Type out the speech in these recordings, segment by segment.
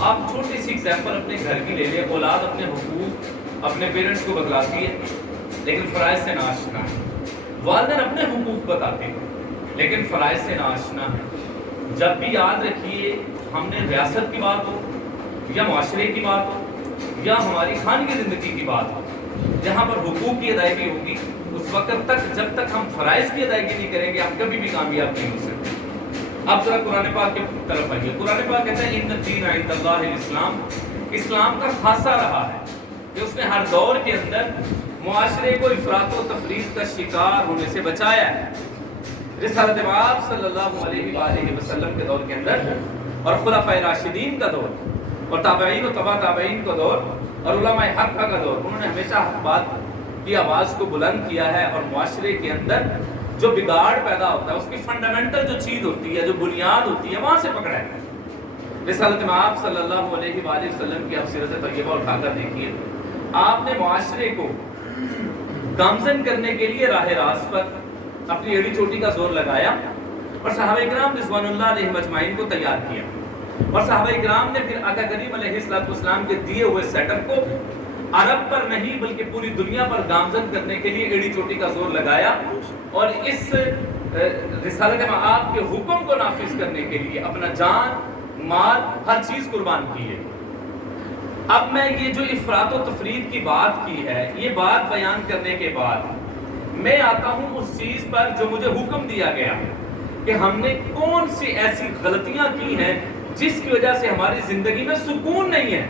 آپ چھوٹی سی ایگزامپل اپنے گھر کی لے لیں. اولاد اپنے حقوق اپنے پیرنٹس کو بتلاتی ہے لیکن فرائض سے ناشنا ہے. والدین اپنے حقوق بتاتے ہیں لیکن فرائض سے ناشنا ہے. جب بھی یاد رکھیے ہم نے ریاست کی بات ہو یا معاشرے کی بات ہو یا ہماری خانگی زندگی کی بات ہو، جہاں پر حقوق کی ادائیگی ہوگی اس وقت تک جب تک ہم فرائض کی ادائیگی نہیں کریں گے ہم کبھی بھی کامیاب نہیں ہو سکتے. اب ذرا قرآن پاک کی طرف آئیے. قرآن پاک کہتا ہے ان الدین عند اللہ الاسلام. اسلام کا خاصہ رہا ہے کہ اس نے ہر دور کے اندر معاشرے کو افراط و تفریط کا شکار ہونے سے بچایا ہے. رسالت مآب صلی اللہ علیہ وآلہ وسلم کے دور کے اندر اور خلفائے راشدین کا دور اور تابعین و تبع تابعین کا دور اور علماء حق کا دور، انہوں نے ہمیشہ حق بات کی آواز کو بلند کیا ہے اور معاشرے کے اندر جو بگاڑ پیدا ہوتا ہے اس کی فنڈامنٹل جو چیز ہوتی ہے، جو بنیاد ہوتی ہے، وہاں سے پکڑا ہے. رسالت مآب صلی اللہ علیہ وآلہ وسلم کی آپ سیرت طیبہ اٹھا کر دیکھیے. آپ نے معاشرے کو گامزن کرنے کے لیے راہ راست پر اپنی ایڑی چوٹی کا زور لگایا اور صحابہ کرام رضوان اللہ علیہ مجمعین کو تیار کیا اور صحابہ کرام نے پھر آقا کریم علیہ السلام کے دیے ہوئے سیٹ اپ کو عرب پر نہیں بلکہ پوری دنیا پر گامزن کرنے کے لیے ایڑی چوٹی کا زور لگایا اور اس رسالت مآب کے حکم کو نافذ کرنے کے لیے اپنا جان مال ہر چیز قربان کی ہے. اب میں یہ جو افراط و تفریط کی بات کی ہے یہ بات بیان کرنے کے بعد میں آتا ہوں اس چیز پر جو مجھے حکم دیا گیا کہ ہم نے کون سی ایسی غلطیاں کی ہیں جس کی وجہ سے ہماری زندگی میں سکون نہیں ہے،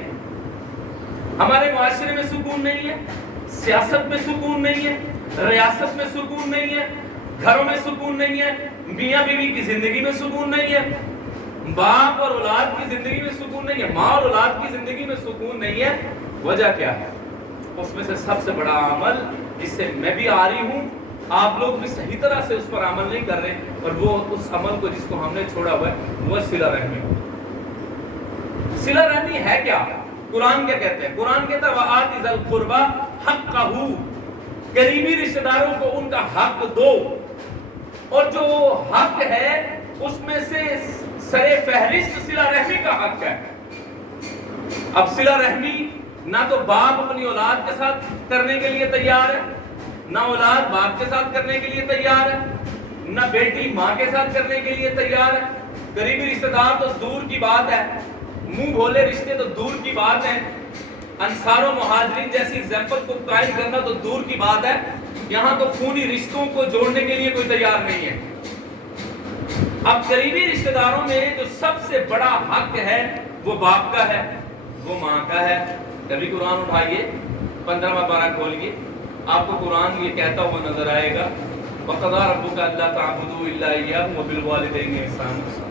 ہمارے معاشرے میں سکون نہیں ہے، سیاست میں سکون نہیں ہے، ریاست میں سکون نہیں ہے، گھروں میں سکون نہیں ہے، میاں بیوی کی زندگی میں سکون نہیں ہے، باپ اور اولاد کی زندگی میں سکون نہیں ہے، ماں اور اولاد کی زندگی میں سکون نہیں ہے. وجہ کیا ہے؟ اس میں سے سب سے بڑا عمل جس سے میں بھی آ رہی ہوں، آپ لوگ بھی صحیح طرح سے اس پر عمل نہیں کر رہے اور وہ اس عمل کو جس کو ہم نے چھوڑا ہوا ہے وہ صلہ رحمی. صلہ رحمی ہے کیا؟ قرآن کیا کہتے ہیں؟ قرآن کہتا ہے وَآتِ ذَا الْقُرْبَى حَقَّهُ، قریبی رشتہ داروں کو ان کا حق دو. اور جو حق ہے اس میں سے سر فہرست صلہ رحمی کا حق ہے. اب صلہ رحمی نہ تو باپ اپنی اولاد کے ساتھ کرنے کے لیے تیار ہے، نہ اولاد باپ کے ساتھ کرنے کے لیے تیار ہے، نہ بیٹی ماں کے ساتھ کرنے کے لیے تیار ہے. قریبی رشتہ دار تو دور کی بات ہے، منہ بھولے رشتے تو دور کی بات ہے، انصار و مہاجرین جیسی ایگزامپل کو قائم کرنا تو دور کی بات ہے، یہاں تو خونی رشتوں کو جوڑنے کے لیے کوئی تیار نہیں ہے. اب قریبی رشتہ داروں میں جو سب سے بڑا حق ہے وہ باپ کا ہے، وہ ماں کا ہے. کبھی قرآن اٹھائیے 15واں پارہ کھولیے، آپ کو قرآن یہ کہتا ہوا نظر آئے گا وَقَضَىٰ رَبُّكَ أَلَّا تَعْبُدُوا إِلَّا إِيَّاهُ وَبِالْوَالِدَيْنِ إِحْسَانًا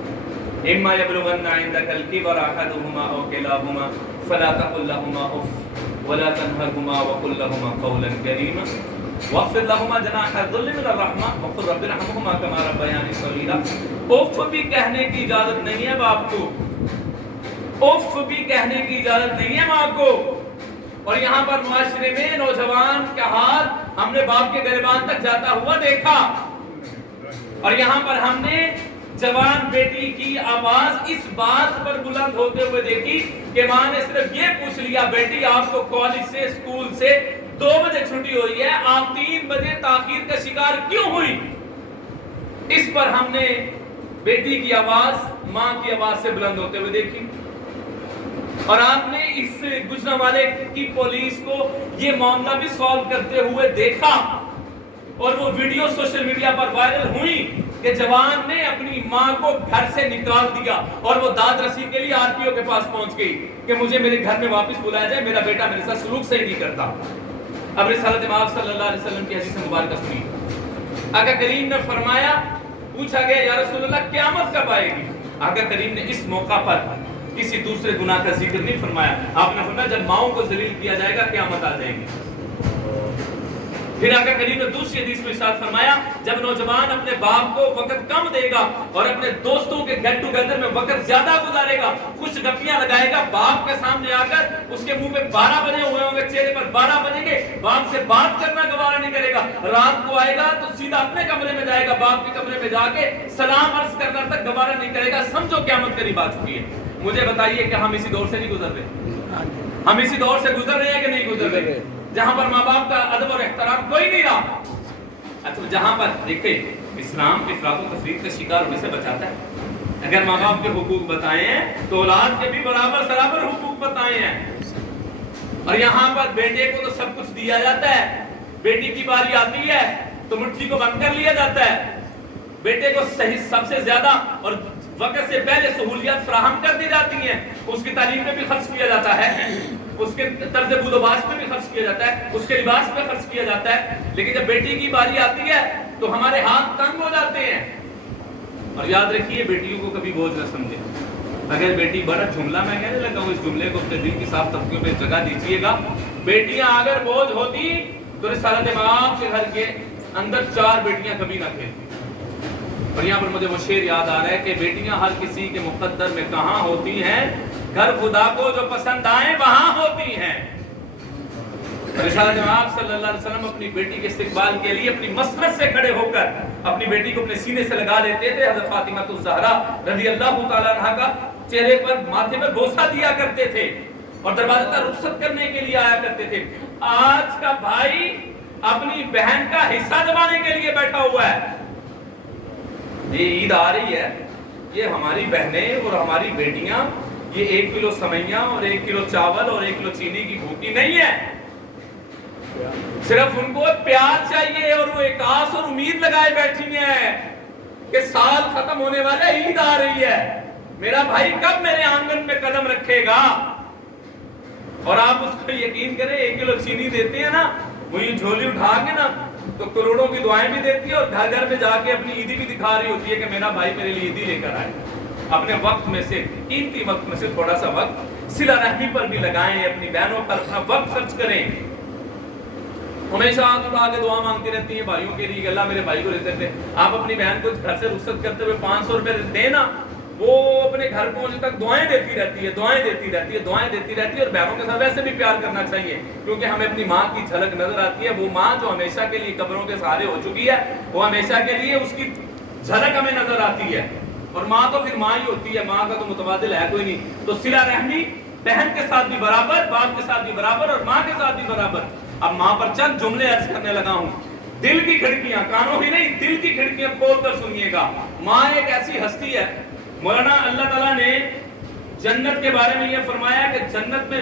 إِمَّا يَبْلُغَنَّ عِندَكَ الْكِبَرَ أَحَدُهُمَا أَوْ كِلَاهُمَا فَلَا تَقُل لَّهُمَا أُفٍّ وَلَا تَنْهَرْهُمَا وَقُل لَّهُمَا قَوْلًا كَرِيمًا وَاخْفِضْ لَهُمَا جَنَاحَ الذُّلِّ مِنَ الرَّحْمَةِ وَقُل رَّبِّ ارْحَمْهُمَا كَمَا رَبَّيَانِي صَغِيرًا. اف بھی کہنے کی اجازت نہیں ہے باپ کو، اف بھی کہنے کی اجازت نہیں ہے ماں کو. اور یہاں پر معاشرے میں نوجوان کا حال ہم نے باپ کے گریبان تک جاتا ہوا دیکھا اور یہاں پر ہم نے جوان بیٹی کی آواز اس بات پر بلند ہوتے ہوئے دیکھی کہ ماں نے صرف یہ پوچھ لیا بیٹی آپ کو کالج سے اسکول سے 2 بجے چھٹی ہوئی ہے، آپ 3 بجے تاخیر کا شکار کیوں ہوئی؟ اس پر ہم نے بیٹی کی آواز ماں کی آواز سے بلند ہوتے ہوئے دیکھی. اور آپ نے اس گجرانوالے کی پولیس کو یہ معاملہ بھی سالو کرتے ہوئے دیکھا اور وہ ویڈیو سوشل میڈیا پر وائرل ہوئی کہ جوان نے اپنی ماں کو گھر سے نکال دیا اور وہ داد رسی کے لیے آر پی او کے پاس پہنچ گئی کہ مجھے میرے گھر میں واپس بلایا جائے، میرا بیٹا میرے ساتھ سلوک صحیح نہیں کرتا. اب رسالت مآب صلی اللہ علیہ وسلم کی حدیث مبارکہ سنی. آقا کریم نے فرمایا، پوچھا گیا یا رسول اللہ قیامت کب آئے گی؟ آقا کریم نے اس موقع پر کسی دوسرے گناہ کا ذکر نہیں فرمایا. آپ نے فرمایا جب ماؤں کو ذلیل کیا جائے گا قیامت آ جائے گی. پھر آقا کریم نے دوسری حدیث میں ارشاد فرمایا جب نوجوان اپنے باپ کو وقت کم دے گا اور اپنے دوستوں کے گیٹ ٹوگیدر میں وقت زیادہ گزارے گا، خوش گپیاں لگائے گا، باپ کے سامنے آ کر اس کے منہ پہ 12 بجے ہوئے ہوں گے، چہرے پر 12 بجیں گے، باپ سے بات کرنا گوارا نہیں کرے گا. رات کو آئے گا تو سیدھا اپنے کمرے میں جائے گا، باپ کے کمرے میں جا کے سلام عرض کرنا تک گوارا نہیں کرے گا. سمجھو قیامت قریب آ چکی ہے. مجھے بتائیے کہ ہم اسی دور سے نہیں گزر رہے؟ ہم اسی دور سے گزر رہے ہیں کہ نہیں گزر رہے؟ جہاں پر ماں باپ کا ادب اور احترام کوئی نہیں رہا. اچھا جہاں پر دیکھیں اسلام افراط و تفریط کا شکار ہونے سے بچاتا ہے. اگر ماں باپ کے حقوق بتائے ہیں تو اولاد کے بھی برابر برابر حقوق بتائے ہیں. اور یہاں پر بیٹے کو تو سب کچھ دیا جاتا ہے، بیٹی کی باری آتی ہے تو مٹھی کو بند کر لیا جاتا ہے. بیٹے کو صحیح سب سے زیادہ اور وقت سے پہلے سہولیات فراہم کر دی جاتی ہیں. اس کی تعلیم پہ بھی خرچ کیا جاتا ہے، اس کے طرز بود و باش پہ بھی خرچ کیا جاتا ہے، اس کے لباس پہ خرچ کیا جاتا ہے. لیکن جب بیٹی کی باری آتی ہے تو ہمارے ہاتھ تنگ ہو جاتے ہیں. اور یاد رکھیے بیٹیوں کو کبھی بوجھ نہ سمجھیں. اگر بیٹی بڑا جملہ میں کہنے لگا ہوں، اس جملے کو اپنے دل کی صاف تختیوں پہ جگہ دیجیے گا. بیٹیاں اگر بوجھ ہوتی تو رسالت امام کے گھر کے اندر 4 بیٹیاں کبھی نہ کھیلتی. اور یہاں پر مجھے وہ شعر یاد آ رہا ہے کہ بیٹیاں ہر کسی کے مقدر میں کہاں ہوتی ہیں، گھر خدا کو جو پسند آئیں وہاں ہوتی ہیں. رسالت امام صلی اللہ علیہ وسلم اپنی بیٹی کے استقبال کے لیے اپنی مسرت سے کھڑے ہو کر اپنی بیٹی کو اپنے سینے سے لگا لیتے تھے. حضرت فاطمہ الزہرا رضی اللہ تعالیٰ عنہ کا چہرے پر ماتھے پر بوسہ دیا کرتے تھے اور دروازے پر رخصت کرنے کے لیے آیا کرتے تھے. آج کا بھائی اپنی بہن کا حصہ دبانے کے لیے بیٹھا ہوا ہے. یہ عید آ رہی ہے، یہ ہماری بہنیں اور ہماری بیٹیاں یہ 1 کلو سمئیاں اور 1 کلو چاول اور 1 کلو چینی کی بھوکی نہیں ہے. صرف ان کو پیار چاہیے اور وہ ایک آس اور امید لگائے بیٹھی ہیں کہ سال ختم ہونے والا ہے، عید آ رہی ہے، میرا بھائی کب میرے آنگن میں قدم رکھے گا. اور آپ اس کو یقین کریں 1 کلو چینی دیتے ہیں نا، وہ یہ جھولی اٹھا کے نا تو کروڑوں کی دعائیں بھی دیتی ہے اور گھر گھر میں جا کے اپنی عیدی بھی دکھا رہی ہوتی ہے کہ میرا بھائی میرے لیے عیدی لے کر آئے. اپنے وقت میں سے قیمتی وقت میں سے تھوڑا سا وقت صلہ رحمی پر بھی لگائیں، اپنی بہنوں پر اپنا وقت خرچ کریں. ہمیشہ ہاتھ اٹھا کے دعا مانگتی رہتی ہیں بھائیوں کے لیے کہ اللہ میرے بھائی کو رزق دے. آپ اپنی بہن کو گھر سے رخصت کرتے ہوئے 500 روپے دیں نا، وہ اپنے گھر پہنچنے تک دعائیں دیتی رہتی ہے، دعائیں دیتی رہتی ہے، دعائیں دیتی رہتی ہے. اور بہنوں کے ساتھ ویسے بھی پیار کرنا چاہیے کیونکہ ہمیں اپنی ماں کی جھلک نظر آتی ہے. وہ ماں جو ہمیشہ کے لیے قبروں کے سہارے ہو چکی ہے، وہ ہمیشہ کے لیے اس کی جھلک ہمیں نظر آتی ہے. اور ماں تو پھر ماں ہی ہوتی ہے، ماں کا تو متبادل ہے کوئی نہیں. تو صلہ رحمی بہن کے ساتھ بھی برابر، باپ کے ساتھ بھی برابر اور ماں کے ساتھ بھی برابر. اب ماں پر چند جملے عرض کرنے لگا ہوں. دل کی کھڑکیاں، کانوں ہی نہیں دل کی کھڑکیاں کھول کر سنیے گا. ماں ایک ایسی ہستی ہے، مولانا اللہ تعالیٰ نے جنت کے بارے میں یہ فرمایا کہ جنت میں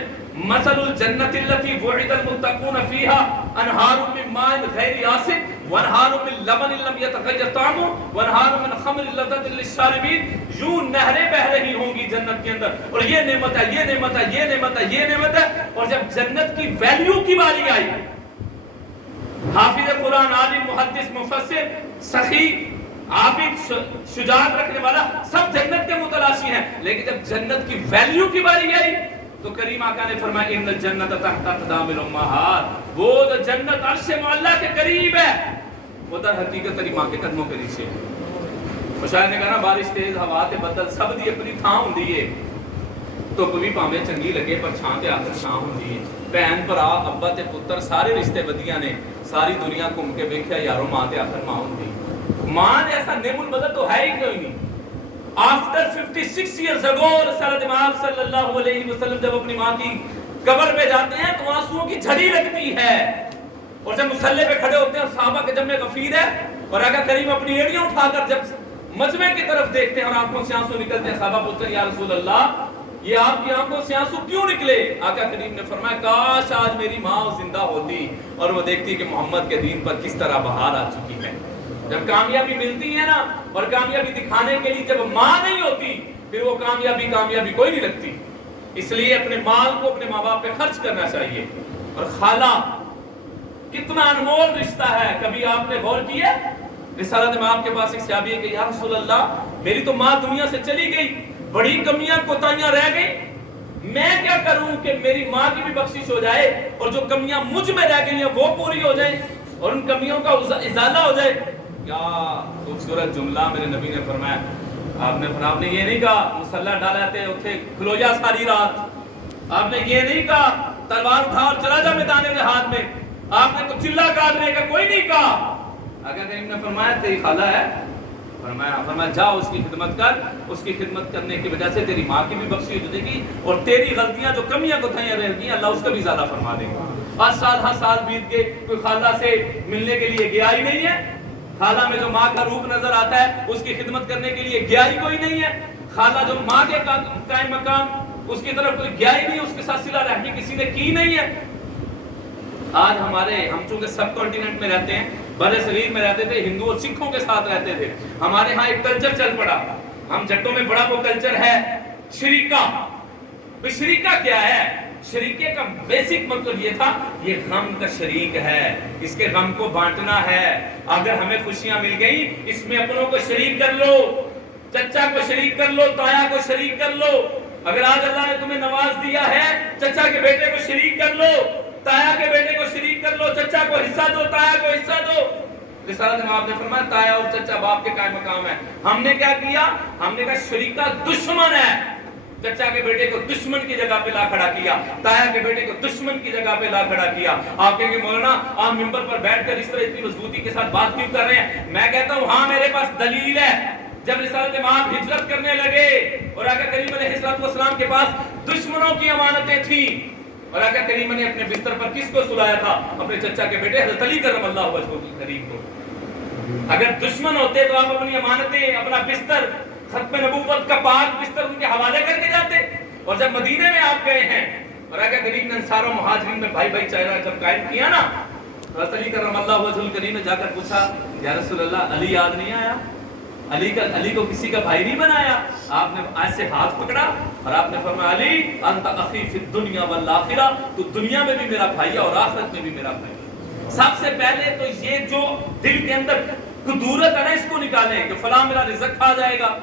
مثل الجنت التي وعد المتقون فيها انہار من ماء غیر آسن وانہار من لبن لم يتغیر طعمه وانہار من خمر لذت للشاربین. یوں نہریں بہ رہی ہوں گی جنت کے اندر اور یہ نعمت ہے، یہ نعمت ہے، یہ نعمت ہے، یہ نعمت ہے. اور جب جنت کی ویلیو کی باری آئی، حافظ قرآن، عالم، محدث، مفسر، سخی، عابد، شجاعت رکھنے والا سب جنت کے متلاشی ہیں. لیکن جب جنت کی ویلیو کی باری آئی تو کریم آقا نے فرمایا ان الجنت تحت اقدام الامہات. وہ جو جنت عرش معلیٰ کے قریب ہے وہ در حقیقت تیری ماں کے قدموں کے نیچے ہے. شاعر نے کہا نا بارش تیز ہوا تے بدل سب دی اپنی تھاں ہوندی ہے. ਧੁੱਪ ਵੀ ਭਾਵੇਂ ਚੰਗੀ ਲੱਗੇ ਪਰ ਛਾਂ ਤੇ ਆਖਰ ਛਾਂ ਹੁੰਦੀ ਹੈ. ਭੈਣ ਭਰਾ ਅੱਬਾ ਤੇ ਪੁੱਤਰ ਸਾਰੇ ਰਿਸ਼ਤੇ ਵਧੀਆ ਨੇ. ਸਾਰੀ ਦੁਨੀਆ ਘੁੰਮ ਕੇ ਵੇਖਿਆ ਯਾਰੋ ਮਾਂ ਤੇ ਆਖਰ ਮਾਂ ਹੁੰਦੀ. ਮਾਂ ਜੈਸਾ ਨਿਮੁਲ ਬਦਲ تو ہے ہی کوئی نہیں. After 56 years ago رسالت امام صلی اللہ علیہ وسلم جب اپنی ماں کی قبر پہ جاتے ہیں تو آنسوؤں کی جھڑی لگتی ہے. اور جب مصلے پہ کھڑے ہوتے ہیں اور صحابہ کے جمع غفیر ہے اور آقا کریم اپنی ایڑیاں اٹھا کر جب مجمع کی طرف دیکھتے ہیں اور آنکھوں سے آنسو نکلتے ہیں، صحابہ پوچھتے ہیں یا رسول اللہ یہ آپ کی آنکھوں سے آنسو کیوں نکلے؟ آقا کریم نے فرمایا کاش آج میری ماں زندہ ہوتی اور وہ دیکھتی کہ محمد کے دین پر کس طرح بہار آ چکی ہے. جب کامیابی ملتی ہے نا اور کامیابی دکھانے کے لیے جب ماں نہیں ہوتی پھر وہ کامیابی کوئی نہیں لگتی. اس لیے اپنے مال کو اپنے ماں باپ پہ خرچ کرنا چاہیے. اور خالہ کتنا انمول رشتہ ہے. کبھی آپ نے غور کیا؟ رسالت امام کے پاس ایک صحابی ہے کہ یا رسول اللہ میری تو ماں دنیا سے چلی گئی، بڑی کمیاں کوتاہیاں رہ گئی، میں کیا کروں کہ میری ماں کی بھی بخشش ہو جائے اور جو کمیاں مجھ میں رہ گئی ہیں وہ پوری ہو جائیں اور ان کمیوں کا ازالہ ہو جائے. کیا خوبصورت جملہ میرے نبی نے فرمایا. آپ نے یہ نہیں کہا مسلح ڈالا تے اتھے کھلو جا ساری رات. آپ نے یہ نہیں کہا تلوار اٹھا اور چلا جا میدان جہاد میں. آپ نے تو چلا کاٹنے کا کوئی نہیں کہا. آقا کریم نے فرمایا تیری خالہ ہے فرمایا جا اس کی خدمت کر، اس کی خدمت کرنے کی وجہ سے تیری ماں کی بھی بخشش ہو جائے گی اور تیری غلطیاں جو کمیاں کوتاہیاں رہ گئی اللہ اس کا بھی زیادہ فرما دے گا۔ ہر سال بیت گئے، کوئی خالہ سے ملنے کے لیے گیا ہی نہیں ہے، خالہ میں جو ماں کا روپ نظر آتا ہے اس کی خدمت کرنے کے لیے گیا ہی کوئی نہیں ہے، خالہ جو ماں کے قائم مقام اس کی طرف کوئی گیا ہی نہیں، اس کے ساتھ صلہ رحمی کسی نے کی نہیں ہے۔ آج ہم چونکہ سب کانٹیننٹ میں رہتے ہیں، بر صغیر میں رہتے تھے، ہندو اور سکھوں کے ساتھ رہتے تھے، ہمارے ہاں ایک کلچر چل پڑا، ہم جٹوں میں بڑا وہ کلچر ہے شریکہ۔ شریکہ کیا ہے؟ شریکے کا بیسک مطلب یہ تھا یہ غم کا شریک ہے، اس کے غم کو بانٹنا ہے۔ اگر ہمیں خوشیاں مل گئی اس میں اپنوں کو شریک کر لو، چچا کو شریک کر لو، تایا کو شریک کر لو۔ اگر آج اللہ نے تمہیں نواز دیا ہے چچا کے بیٹے کو شریک کر لو، تایا کے بیٹے کو شریک کر لو، چچا کو حصہ دو، تایا کو حصہ دو۔ رسالت میں آپ نے فرمایا تایا اور چچا باپ کے قائم مقام ہے۔ ہم نے کیا کیا؟ ہم نے کہا شریکہ دشمن ہے، چچا کے بیٹے کو دشمن کی جگہ پہ لا کھڑا کیا، تایا کے بیٹے کو دشمن کی جگہ پہ لا کھڑا کیا۔ آپ کہیں گے مولانا آپ ممبر پر بیٹھ کر اس طرح اتنی مضبوطی کے ساتھ بات کیوں کر رہے ہیں؟ میں کہتا ہوں ہاں میرے پاس دلیل ہے۔ جب رسالت امام ہجرت کرنے لگے اور آقا کریم علیہ السلام کے پاس دشمنوں کی امانتیں تھیں اور آقا کریم نے اپنے بستر پر کس کو سلایا تھا؟ اپنے چچا کے بیٹے حضرت علی کرم اللہ وجہہ الکریم کو۔ اگر دشمن ہوتے تو آپ اپنی امانتیں، اپنا بستر، ختم نبوت کا پاک بستر ان کے حوالے کر کے جاتے۔ اور جب مدینے میں آپ گئے ہیں اور آقا کریم نے انصار و مہاجرین میں بھائی بھائی چارہ جب قائم کیا نا، حضرت علی کرم اللہ وجہہ الکریم نے جا کر پوچھا یا رسول اللہ علی یاد نہیں آیا؟ علی کو کسی کا بھائی نہیں بنایا؟ آپ نے آج سے ہاتھ پکڑا اور آپ نے فرمایا علی انت اخی فی الدنیا والآخرہ، تو دنیا میں بھی میرا بھائی ہے اور آخرت میں بھی میرا بھائی ہے۔ سب سے پہلے تو یہ جو دل کے اندر قدورت ہے نا اس کو نکالیں کہ فلاں میرا رزق کھا جائے گا۔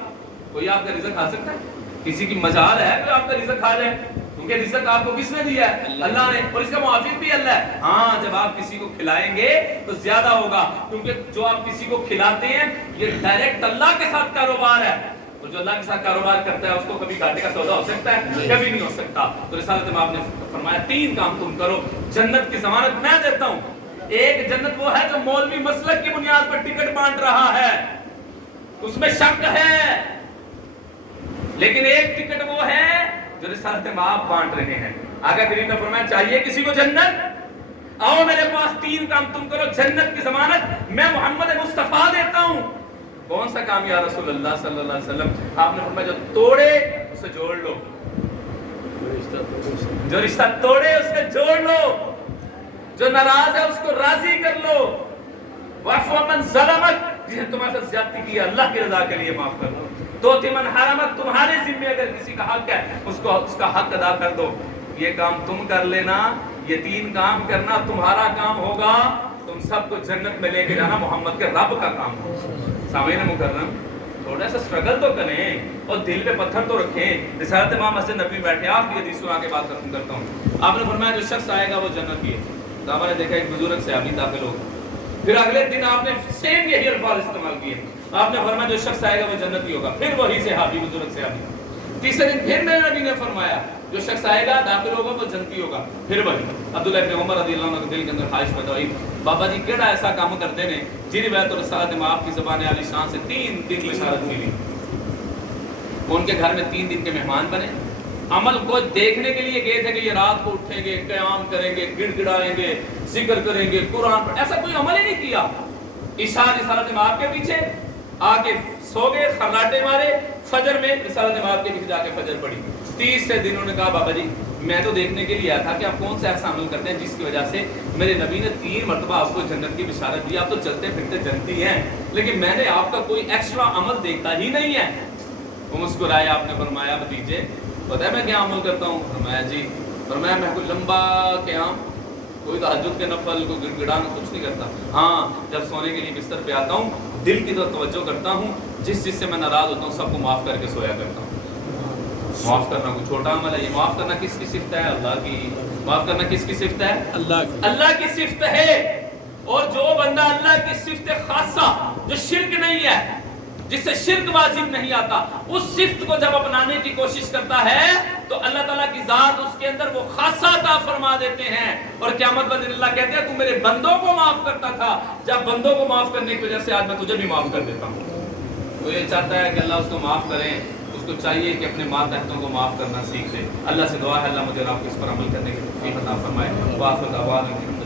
کوئی آپ کا رزق کھا سکتا ہے؟ کسی کی مجال ہے کہ آپ کا رزق کھا جائے؟ کیونکہ رزق آپ کو کس نے دیا ہے؟ اللہ نے، اور اس کا موافق بھی اللہ ہے۔ ہاں جب آپ کسی کو کھلائیں گے تو زیادہ ہوگا، کیونکہ جو آپ کسی کو کھلاتے ہیں یہ ڈائریکٹ اللہ کے ساتھ کاروبار ہے، اور جو اللہ کے ساتھ کاروبار کرتا ہے اس کو کبھی گھاٹے کا سودا ہو سکتا ہے؟ کبھی نہیں ہو سکتا۔ تو رسالت میں آپ نے فرمایا 3 کام تم کرو، جنت کی ضمانت میں دیتا ہوں۔ ایک جنت وہ ہے جو مولوی مسلک کی بنیاد پر ٹکٹ بانٹ رہا ہے، اس میں شک ہے، لیکن ایک ٹکٹ وہ ہے جو رسالت میں آپ بانٹ رہے ہیں۔ آقا کریم نے فرمایا چاہیے کسی کو جنت؟ آؤ میرے پاس 3 کام تم کرو، جنت کی ضمانت میں محمد مصطفیٰ دیتا ہوں۔ کون سا کام یا رسول اللہ صلی اللہ علیہ وسلم؟ آپ نے فرمایا جو توڑے اسے جوڑ لو، جو رشتہ توڑے اس سے جوڑ لو، جو ناراض ہے اس کو راضی کر لو، واعف عمن ظلمک، جسے تمہارے ساتھ زیادتی کی اللہ کی رضا کے لیے معاف کر دو، تو من حرمت، تمہارے ذمہ اگر کسی کا حق ہے اس کا حق ادا کر دو۔ یہ کام تم کر لینا، یہ 3 کام کرنا تمہارا کام ہوگا، تم سب کو جنت میں لے کے جانا محمد کے رب کا کام ہوگا۔ سامعین مکرم تھوڑا سا سٹرگل تو کریں اور دل پہ پتھر تو رکھیں۔ رسالت امام مسجد نبی بیٹھے، آخری حدیث سنا کے بات ختم کرتا ہوں۔ آپ نے فرمایا جو شخص آئے گا وہ جنتی ہے۔ تو آپ نے دیکھا ایک بزرگ سے ابھی داخل ہو گئے، پھر اگلے دن آپ نے سیم یہی الفاظ استعمال کیے، آپ نے فرمایا جو شخص آئے گا وہ جنتی ہوگا، پھر وہی صحابی بزرگ صحابی۔ تیسرے دن پھر میرے نبی نے فرمایا جو شخص آئے گا داخل ہوگا وہ جنتی ہوگا، پھر وہی۔ عبداللہ ابن عمر رضی اللہ عنہ کے دل کے اندر خواہش پیدا ہوئی، بابا جی کیڑا ایسا کام کرتے ہیں جی روایت اور رسالت میں آپ کی زبان عالی شان سے 3 دن بشارت ملی۔ ان کے گھر میں 3 دن کے مہمان بنے، عمل کو دیکھنے کے لیے گئے تھے کہ یہ رات کو اٹھیں گے، قیام کریں گے، گڑ گڑائیں گے، ذکر کریں گے، قرآن پڑھ، ایسا کوئی عمل ہی نہیں کیا۔ عشاء رسالت میں آپ کے پیچھے آ کے سو گئے، خراٹے مارے، فجر میں رسالت میں آپ کے پیچھے جا کے فجر پڑھی۔ 30 دن انہوں نے کہا بابا جی میں تو دیکھنے کے لیے آیا تھا کہ آپ کون سا ایسا عمل کرتے ہیں جس کی وجہ سے میرے نبی نے 3 مرتبہ آپ کو جنت کی بشارت دی، آپ تو چلتے پھرتے جنتی ہیں، لیکن میں نے آپ کا کوئی ایکسٹرا عمل دیکھا ہی نہیں ہے۔ وہ مسکرائے، آپ نے فرمایا بھتیجے پتہ ہے میں کیا عمل کرتا ہوں؟ فرمایا جی، فرمایا میں کوئی لمبا قیام، کوئی تہجد کے نفل، کوئی گڑ گڑانا کچھ نہیں کرتا، ہاں جب سونے کے لیے بستر پہ آتا ہوں دل کی طرف توجہ کرتا ہوں، جس سے میں ناراض ہوتا ہوں سب کو معاف کر کے سویا کرتا ہوں۔ معاف کرنا کوئی چھوٹا عمل ہے؟ یہ معاف کرنا کس کی صفت ہے؟ اللہ کی۔ معاف کرنا کس کی صفت ہے؟ اللہ کی صفت ہے۔ اور جو بندہ اللہ کی صفت خاصہ جو شرک نہیں ہے، جس سے شرک واجب نہیں آتا، اس صفت کو جب اپنانے کی کوشش کرتا ہے تو اللہ تعالیٰ کی ذات اس کے اندر وہ خاصہ عطا فرما دیتے ہیں، اور قیامت والے دن اللہ کہتے ہیں تو میرے بندوں کو معاف کرتا تھا، جب بندوں کو معاف کرنے کی وجہ سے آج میں تجھے بھی معاف کر دیتا ہوں۔ وہ یہ چاہتا ہے کہ اللہ اس کو معاف کریں، اس کو چاہیے کہ اپنے ماتحتوں کو معاف کرنا سیکھ لے۔ اللہ سے دعا ہے اللہ مجھے اور آپ کو اس پر عمل کرنے کی توفیق عطا فرمائے۔ وآخر دعوانا